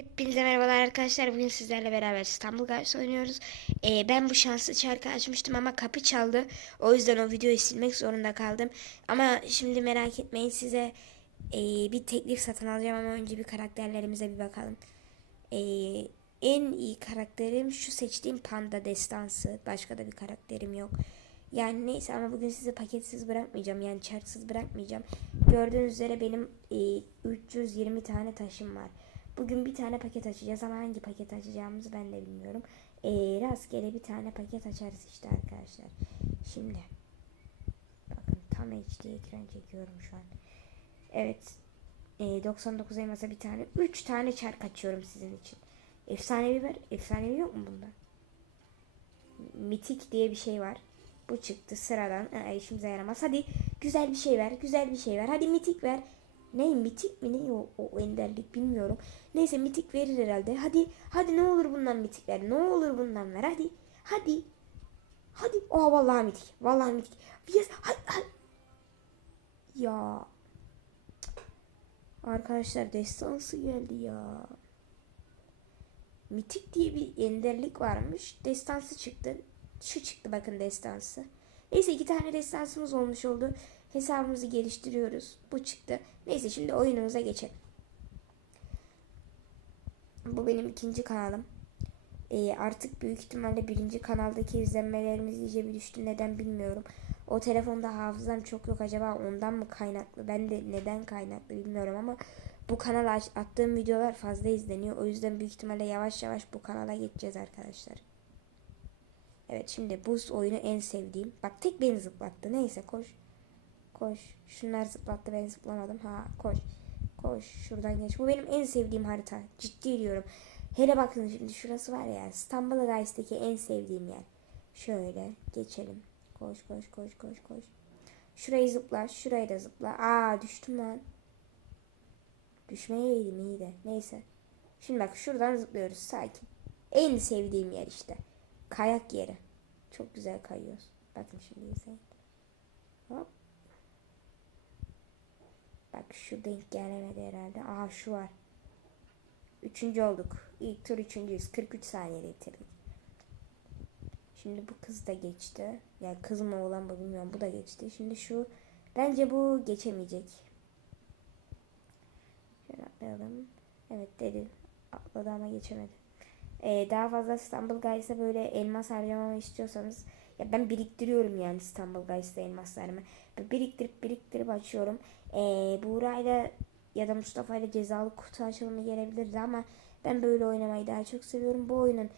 Hepinize merhabalar arkadaşlar. Bugün sizlerle beraber İstanbul Guys oynuyoruz. Ee, ben bu şanslı çarkı açmıştım ama kapı çaldı. O yüzden o videoyu silmek zorunda kaldım. Ama şimdi merak etmeyin size ee, bir teklif satın alacağım ama önce bir karakterlerimize bir bakalım. Ee, en iyi karakterim şu seçtiğim panda destansı. Başka da bir karakterim yok. Yani neyse ama bugün sizi paketsiz bırakmayacağım. Yani çarksız bırakmayacağım. Gördüğünüz üzere benim ee, 320 tane taşım var. Bugün bir tane paket açacağız ama hangi paket açacağımızı ben de bilmiyorum. Ee, rastgele bir tane paket açarız işte arkadaşlar. Şimdi bakın tam HD ekran çekiyorum şu an. Evet. Ee, 99 elmasa bir tane. 3 tane çark açıyorum sizin için. Efsanevi ver. Efsanevi yok mu bunda? Mitik diye bir şey var. Bu çıktı sıradan. Aa, işimize yaramaz. Hadi güzel bir şey ver. Güzel bir şey ver. Hadi mitik ver. Ne mitik mi ne o, o enderlik bilmiyorum. Neyse mitik verir herhalde. Hadi hadi ne olur bundan mitik ver. Ne olur bundan ver. Hadi. Hadi. Hadi. Aa vallahi mitik. Vallahi mitik. Yes. Hadi, hadi. Ya. Arkadaşlar destansı geldi ya. Mitik diye bir enderlik varmış. Destansı çıktı. Şu çıktı bakın destansı. Neyse iki tane destansımız olmuş oldu. Hesabımızı geliştiriyoruz. Bu çıktı. Neyse şimdi oyunumuza geçelim. Bu benim ikinci kanalım. Ee, artık büyük ihtimalle birinci kanaldaki izlenmelerimiz iyice bir düştü. Neden bilmiyorum. O telefonda hafızam çok yok. Acaba ondan mı kaynaklı? Ben de neden kaynaklı bilmiyorum ama bu kanala attığım videolar fazla izleniyor. O yüzden büyük ihtimalle yavaş yavaş bu kanala geçeceğiz arkadaşlar. Evet şimdi buz oyunu en sevdiğim. Bak tek beni zıplattı. Neyse koş. Koş. Şunlar zıplattı ben zıplamadım. Ha koş. Koş. Şuradan geç. Bu benim en sevdiğim harita. Ciddi diyorum. Hele bakın şimdi şurası var ya. İstanbul Guys'taki en sevdiğim yer. Şöyle geçelim. Koş koş koş koş koş. Şurayı zıpla. Şurayı da zıpla. Aa düştüm lan. Düşmeyeydim iyi de. Neyse. Şimdi bak şuradan zıplıyoruz. Sakin. En sevdiğim yer işte. Kayak yeri. Çok güzel kayıyoruz. Bakın şimdi izleyin. Hop. Bak şu denk gelemedi herhalde. Aha şu var. Üçüncü olduk. İlk tur üçüncüyüz. 43 saniyede bitirdik. Şimdi bu kız da geçti. Yani kız mı oğlan mı bilmiyorum. Bu da geçti. Şimdi şu bence bu geçemeyecek. Şöyle atlayalım. Evet dedi. Atladı ama geçemedi. Ee, daha fazla İstanbul Guys'a böyle elmas harcamamı istiyorsanız ya ben biriktiriyorum yani İstanbul Guys'ta elmaslarımı. Biriktirip biriktirip açıyorum. Ee, Buğra'yla ya da Mustafa'yla cezalı kutu açılımı gelebilirdi ama ben böyle oynamayı daha çok seviyorum. Bu oyunun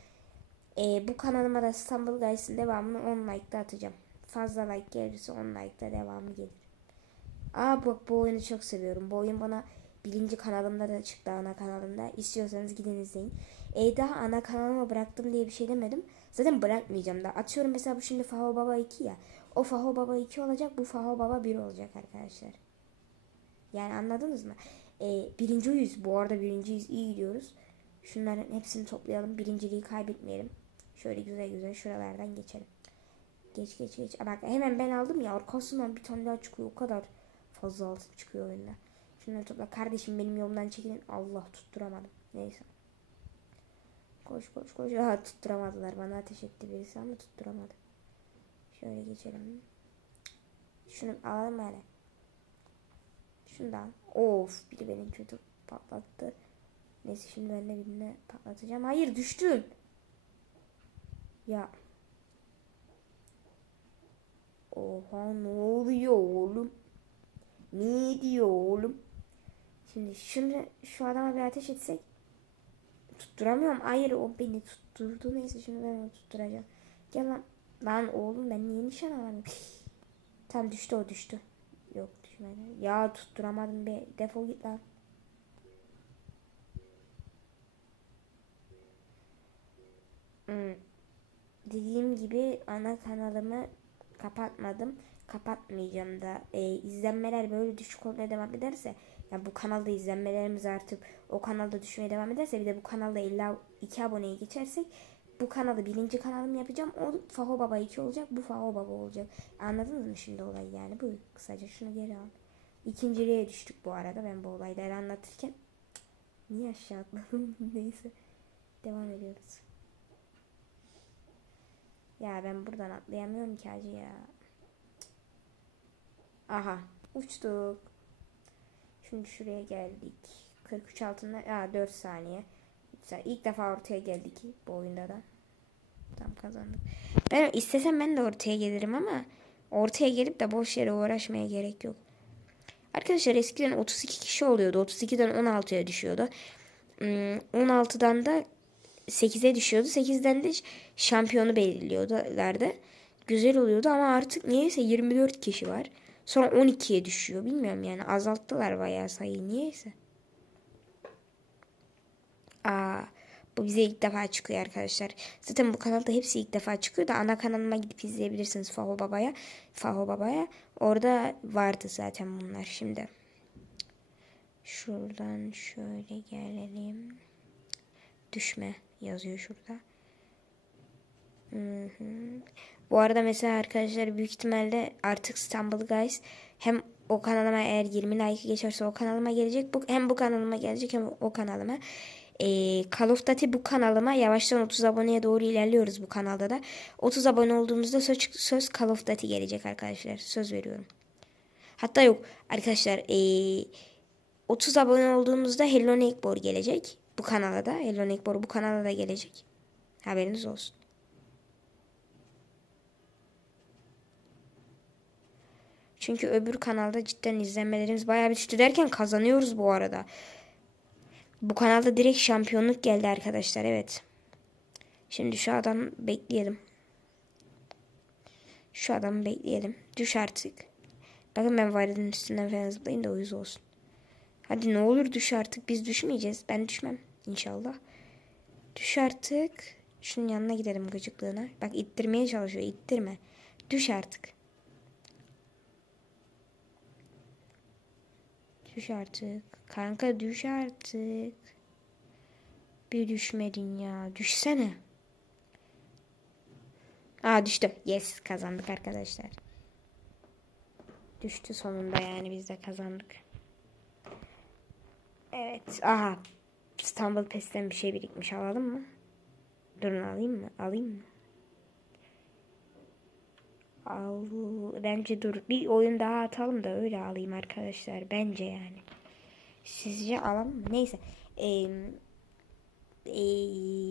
e, bu kanalıma da İstanbul Guys'ın devamını 10 like'da atacağım. Fazla like gelirse 10 like'da devamı gelir. Aa bak bu oyunu çok seviyorum. Bu oyun bana birinci kanalımda da çıktı ana kanalımda. İstiyorsanız gidin izleyin. E daha ana kanalıma bıraktım diye bir şey demedim. Zaten bırakmayacağım da. Atıyorum mesela bu şimdi Faho Baba 2 ya. O Faho Baba 2 olacak. Bu Faho Baba 1 olacak arkadaşlar. Yani anladınız mı? E, birinci yüz. Bu arada birinciyiz. iyi gidiyoruz. Şunların hepsini toplayalım. Birinciliği kaybetmeyelim. Şöyle güzel güzel şuralardan geçelim. Geç geç geç. Bak hemen ben aldım ya arkasından bir tane daha çıkıyor. O kadar fazla altın çıkıyor oyunda. Şunları topla. Kardeşim benim yolumdan çekilin. Allah tutturamadım. Neyse. Koş koş koş. Aha tutturamadılar. Bana ateş etti birisi ama tutturamadı. Şöyle geçelim. Şunu alalım hele. Şundan. Of biri beni kötü patlattı. Neyse şimdi ben de birini patlatacağım. Hayır düştüm. Ya. Oha ne oluyor oğlum? Ne diyor oğlum? Şimdi şunu şu adama bir ateş etsek tutturamıyorum. Hayır o beni tutturdu. Neyse şimdi ben onu tutturacağım. Gel lan. Lan oğlum ben niye nişan alamıyorum? Tam düştü o düştü. Yok düşmedi. Ya tutturamadım be. Defol git lan. Hmm. Dediğim gibi ana kanalımı kapatmadım. Kapatmayacağım da. Ee, izlenmeler böyle düşük olmaya devam ederse yani bu kanalda izlenmelerimiz artıp o kanalda düşmeye devam ederse bir de bu kanalda 52 aboneyi geçersek bu kanalı birinci kanalım yapacağım. O Faho Baba 2 olacak. Bu Faho Baba olacak. Anladınız mı şimdi olayı yani? Bu kısaca şunu geri al. İkinciliğe düştük bu arada ben bu olayları anlatırken. Niye aşağı atladım? Neyse. Devam ediyoruz. Ya ben buradan atlayamıyorum ki acı ya. Aha. Uçtuk. Şimdi şuraya geldik. 43 altında. Aa 4 saniye. Güzel. İlk defa ortaya geldik bu oyunda da. Tam kazandık. Ben istesem ben de ortaya gelirim ama ortaya gelip de boş yere uğraşmaya gerek yok. Arkadaşlar eskiden 32 kişi oluyordu. 32'den 16'ya düşüyordu. 16'dan hmm, da 8'e düşüyordu. 8'den de şampiyonu belirliyorlardı. Güzel oluyordu ama artık niyeyse 24 kişi var. Sonra 12'ye düşüyor. Bilmiyorum yani azalttılar bayağı sayıyı niyeyse. Aa, bu bize ilk defa çıkıyor arkadaşlar. Zaten bu kanalda hepsi ilk defa çıkıyor da ana kanalıma gidip izleyebilirsiniz Faho Baba'ya. Faho Baba'ya. Orada vardı zaten bunlar şimdi. Şuradan şöyle gelelim. Düşme yazıyor şurada. Hı hı. Bu arada mesela arkadaşlar büyük ihtimalle artık İstanbul Guys hem o kanalıma eğer 20 like geçerse o kanalıma gelecek. Bu, hem bu kanalıma gelecek hem o kanalıma. Ee, Call of Duty bu kanalıma yavaştan 30 aboneye doğru ilerliyoruz bu kanalda da. 30 abone olduğumuzda söz, söz Call of Duty gelecek arkadaşlar. Söz veriyorum. Hatta yok arkadaşlar ee, 30 abone olduğumuzda Hello Neighbor gelecek. Bu kanala da Hello Neighbor bu kanala da gelecek. Haberiniz olsun. Çünkü öbür kanalda cidden izlenmelerimiz bayağı bir düştü derken kazanıyoruz bu arada. Bu kanalda direkt şampiyonluk geldi arkadaşlar evet. Şimdi şu adam bekleyelim. Şu adamı bekleyelim. Düş artık. Bakın ben Vared'in üstünden falan zıplayın da uyuz olsun. Hadi ne olur düş artık. Biz düşmeyeceğiz. Ben düşmem inşallah. Düş artık. Şunun yanına gidelim gıcıklığına. Bak ittirmeye çalışıyor. İttirme. Düş artık. Düş artık. Kanka düş artık. Bir düşmedin ya. Düşsene. Aa düştü. Yes kazandık arkadaşlar. Düştü sonunda yani biz de kazandık. Evet. Aha. İstanbul Pest'ten bir şey birikmiş. Alalım mı? Durun alayım mı? Alayım mı? Al, bence dur. Bir oyun daha atalım da öyle alayım arkadaşlar. Bence yani. Sizce alalım mı? Neyse. Ee, e,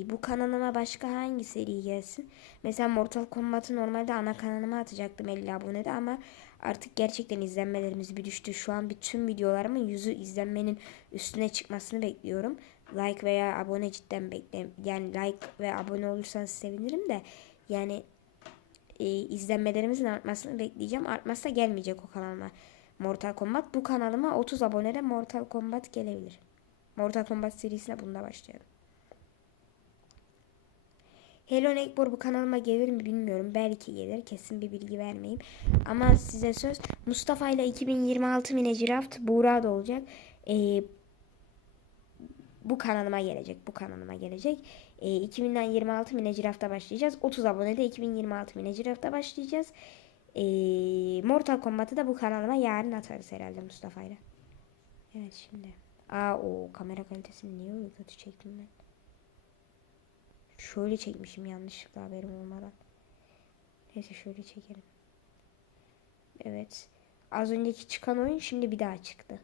bu kanalıma başka hangi seri gelsin? Mesela Mortal Kombat'ı normalde ana kanalıma atacaktım 50 abonede ama artık gerçekten izlenmelerimiz bir düştü. Şu an bütün videolarımın yüzü izlenmenin üstüne çıkmasını bekliyorum. Like veya abone cidden bekle. Yani like ve abone olursanız sevinirim de yani e, izlenmelerimizin artmasını bekleyeceğim. Artmazsa gelmeyecek o kanalıma. Mortal Kombat. Bu kanalıma 30 abonede Mortal Kombat gelebilir. Mortal Kombat serisine bunda başlayalım. Hello Neighbor bu kanalıma gelir mi bilmiyorum. Belki gelir. Kesin bir bilgi vermeyeyim. Ama size söz. Mustafa ile 2026 Minecraft Buğra da olacak. Ee, bu kanalıma gelecek. Bu kanalıma gelecek. E, 2026 Minecraft'a başlayacağız. 30 abonede 2026 Minecraft'a başlayacağız. E, Mortal Kombat'ı da bu kanalıma yarın atarız herhalde Mustafa ile. Evet şimdi. Aa o kamera kalitesini niye öyle kötü çektim ben? Şöyle çekmişim yanlışlıkla haberim olmadan. Neyse şöyle çekelim. Evet. Az önceki çıkan oyun şimdi bir daha çıktı.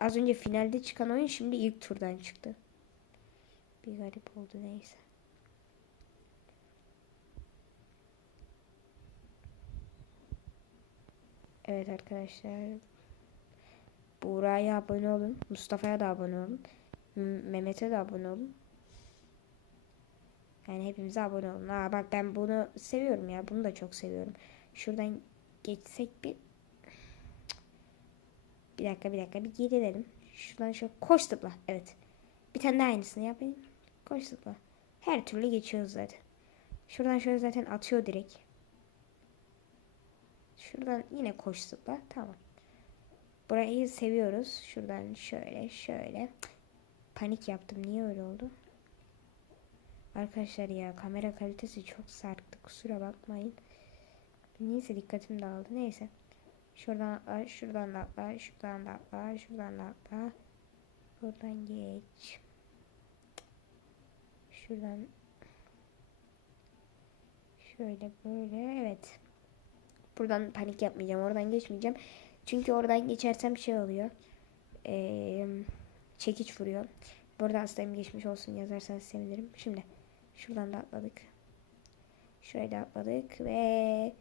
Az önce finalde çıkan oyun şimdi ilk turdan çıktı. Bir garip oldu neyse. Evet arkadaşlar. Buğra'ya abone olun. Mustafa'ya da abone olun. Mehmet'e de abone olun. Yani hepimize abone olun. Aa bak ben bunu seviyorum ya. Bunu da çok seviyorum. Şuradan geçsek bir bir dakika bir dakika bir gerilelim. Şuradan şöyle koş tıkla. Evet. Bir tane daha aynısını yapayım. Koş zıpla. Her türlü geçiyoruz zaten. Şuradan şöyle zaten atıyor direkt. Şuradan yine koş zıpla. Tamam. Burayı seviyoruz. Şuradan şöyle şöyle. Panik yaptım. Niye öyle oldu? Arkadaşlar ya kamera kalitesi çok sarktı. Kusura bakmayın. Neyse dikkatim dağıldı. Neyse. Şuradan atla, şuradan da atla, şuradan da atla, şuradan da atla. Buradan geç. Şuradan şöyle böyle evet. Buradan panik yapmayacağım. Oradan geçmeyeceğim. Çünkü oradan geçersem şey oluyor. Ee, çekiç vuruyor. Burada hastayım geçmiş olsun yazarsanız sevinirim. Şimdi şuradan da atladık. Da atladık ve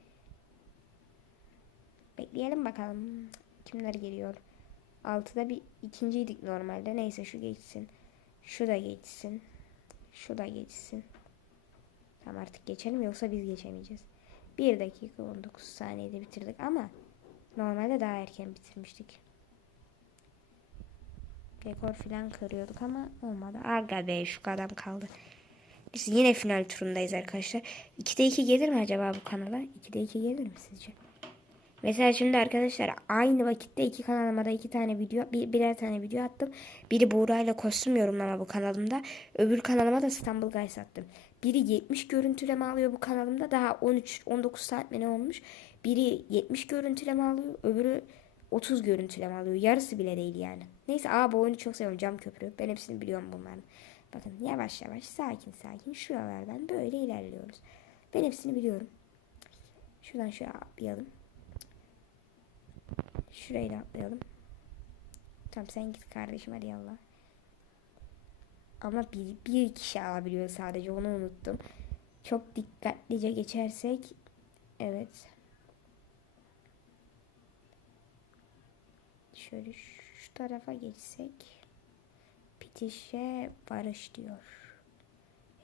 bekleyelim bakalım kimler geliyor. Altıda bir ikinciydik normalde. Neyse şu geçsin. Şu da geçsin. Şu da geçsin. Tamam artık geçelim yoksa biz geçemeyeceğiz. 1 dakika 19 saniyede bitirdik ama normalde daha erken bitirmiştik. Rekor falan kırıyorduk ama olmadı. Aga be şu kadar kaldı. Biz yine final turundayız arkadaşlar. 2'de 2 gelir mi acaba bu kanala? 2'de 2 gelir mi sizce? Mesela şimdi arkadaşlar aynı vakitte iki kanalıma da iki tane video, bir, birer tane video attım. Biri Buğra ile kostüm yorumlama bu kanalımda. Öbür kanalıma da İstanbul Guys attım. Biri 70 görüntüleme alıyor bu kanalımda. Daha 13-19 saat mi ne olmuş. Biri 70 görüntüleme alıyor. Öbürü 30 görüntüleme alıyor. Yarısı bile değil yani. Neyse aa bu oyunu çok seviyorum. Cam köprü. Ben hepsini biliyorum bunların. Bakın yavaş yavaş sakin sakin şuralardan böyle ilerliyoruz. Ben hepsini biliyorum. Şuradan şöyle atlayalım. Şurayı da atlayalım. Tamam sen git kardeşim hadi yallah. Ama bir, bir kişi alabiliyor sadece onu unuttum. Çok dikkatlice geçersek evet. Şöyle şu tarafa geçsek bitişe varış diyor.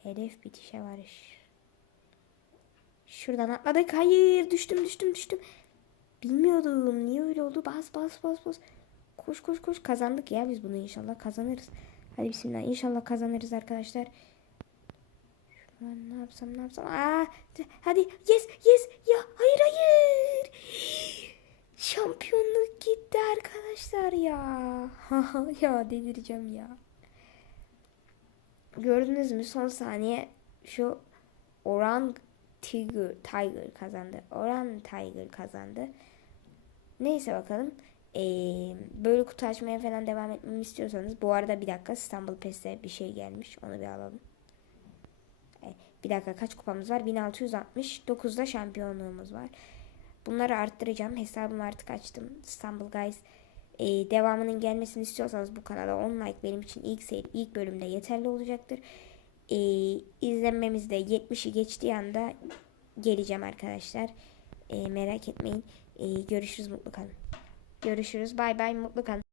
Hedef bitişe varış. Şuradan atladık. Hayır düştüm düştüm düştüm. Bilmiyordum. Niye öyle oldu? Bas bas bas bas. Koş koş koş. Kazandık ya biz bunu inşallah kazanırız. Hadi bismillah. İnşallah kazanırız arkadaşlar. Şuradan ne yapsam ne yapsam. Aa, hadi yes yes. Ya hayır hayır. Şampiyonluk gitti arkadaşlar ya. ya delireceğim ya. Gördünüz mü son saniye şu Orang Tiger, Tiger kazandı. Oran Tiger kazandı. Neyse bakalım. Ee, böyle kutu açmaya falan devam etmemi istiyorsanız bu arada bir dakika İstanbul PES'e bir şey gelmiş. Onu bir alalım. Ee, bir dakika kaç kupamız var? 1669'da şampiyonluğumuz var. Bunları arttıracağım. Hesabımı artık açtım. İstanbul Guys ee, devamının gelmesini istiyorsanız bu kanala 10 like benim için ilk seyir, ilk bölümde yeterli olacaktır. Ee, izlenmemiz de 70'i geçtiği anda geleceğim arkadaşlar. Ee, merak etmeyin. Ee, görüşürüz mutlu kalın. Görüşürüz. Bay bay mutlu kalın.